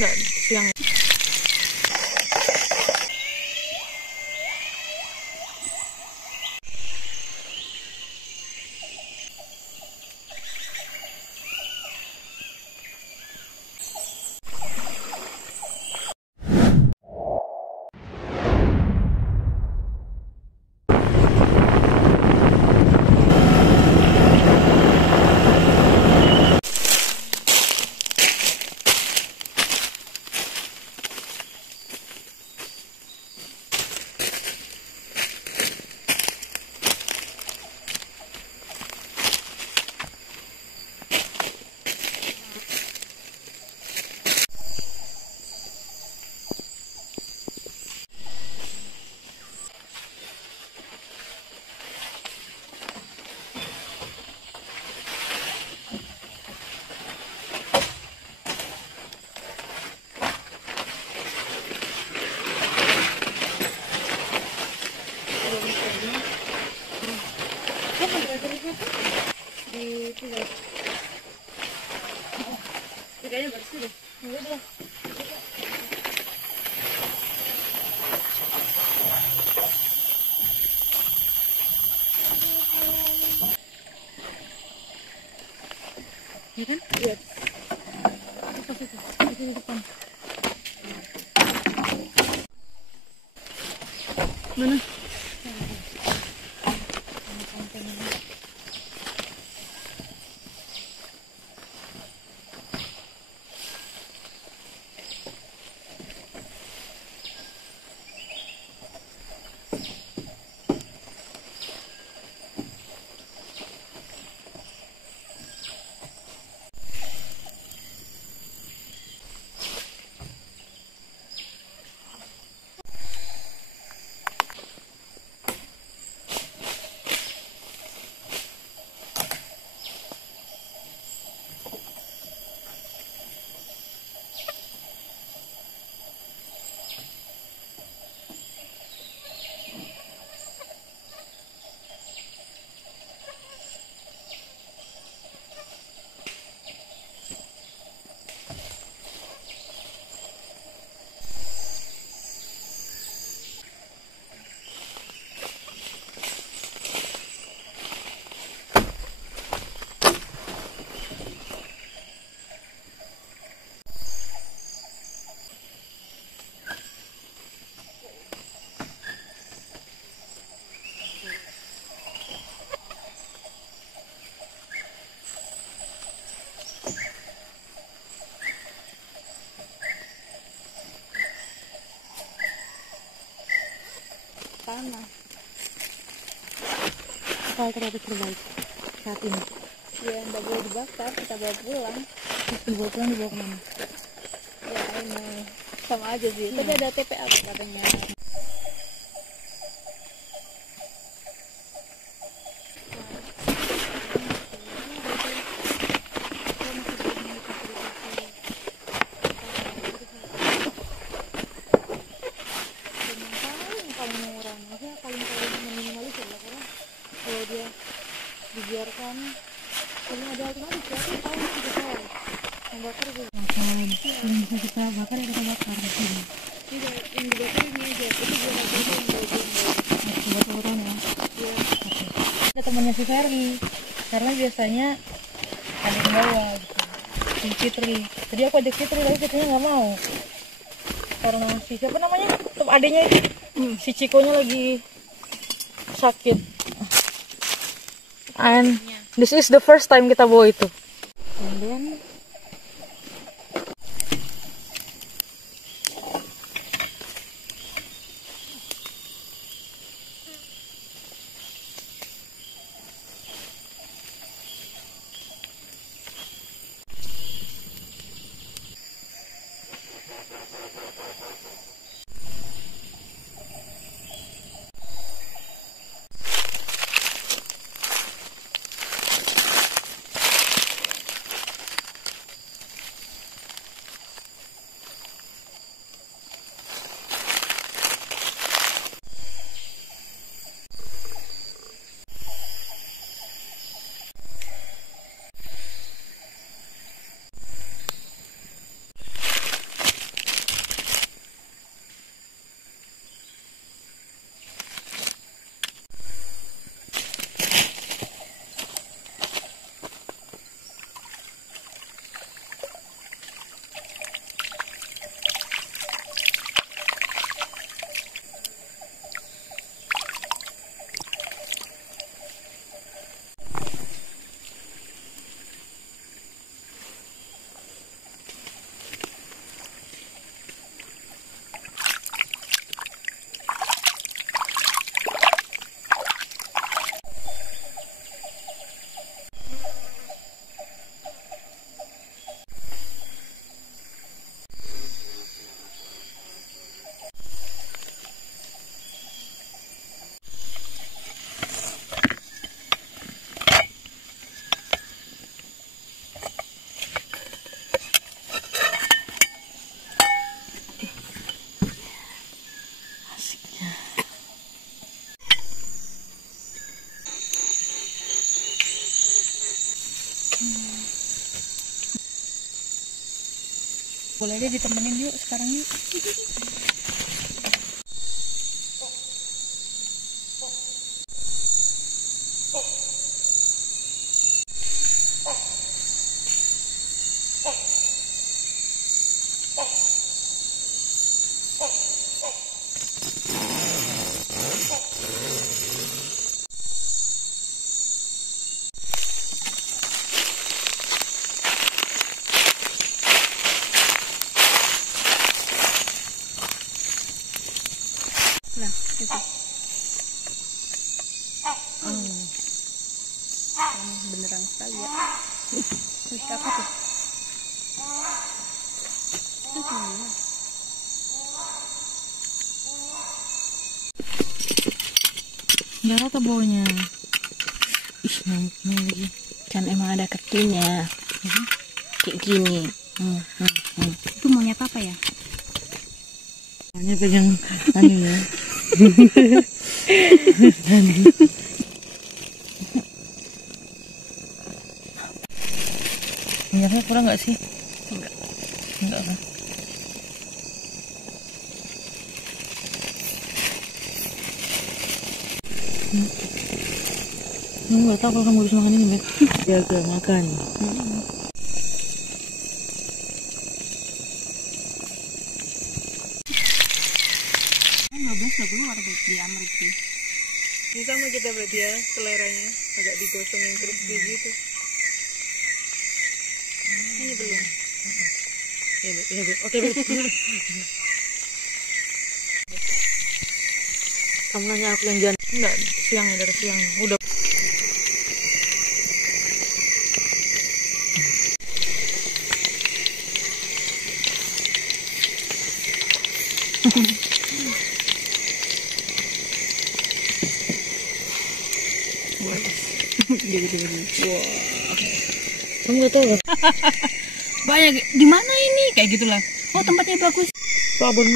Enggak, siang. Kayaknya bersih deh. Udah. Ya kan? Iya. Itu di depan. Mana? Panas. Apa alternatif terbaik saat ini? Ya, nggak boleh dibakar, kita bawa pulang. Terus dibawa pulang, dibawa kemana? Ya ini sama aja sih. Tadi ada TPA katanya. Dibiarkan ini ada otomatis ya, kita tahu kita tahu membakar juga yang bisa kita bakar ya kita bakar di sini. Tidak, yang dibakar ini aja, itu biar aja yang buat-buatan ya. Iya. Ada temannya si Ferry, karena biasanya ada yang bawa gitu, si Fitri. Jadi aku ajak Fitri, tapi Fitrinya nggak mau karena si siapa namanya, adanya itu si Cikonya lagi sakit. And this is the first time kita bawa itu. And then Boleh deh ditemenin yuk sekarang yuk. Nah, itu. Beneran sekali ya. Wih, kakak tuh. Itu gimana? Darah atau baunya? Ih, nyamuknya lagi. Kan emang ada kakinya. Kayak gini. Itu monyet apa ya? Hanya pegang anu ya. Minyaknya kurang nggak sih? Enggak kan? Nggak tahu kalau kamu bisa makan ini, Bet. Jaga makan. Gak keluar tuh di Amerika sih. Ini sama kita berarti ya, seleranya agak digosongin crispy gitu. Ini belum. Ya, Bet. Ya, Bet. Oke, Bet. Kamu nanya aku yang jangan. Enggak, siangnya dari siang. Udah. Wah. Kamu nggak tahu nggak? Banyak di mana ini kayak gitulah. Oh, tempatnya bagus. Sabun.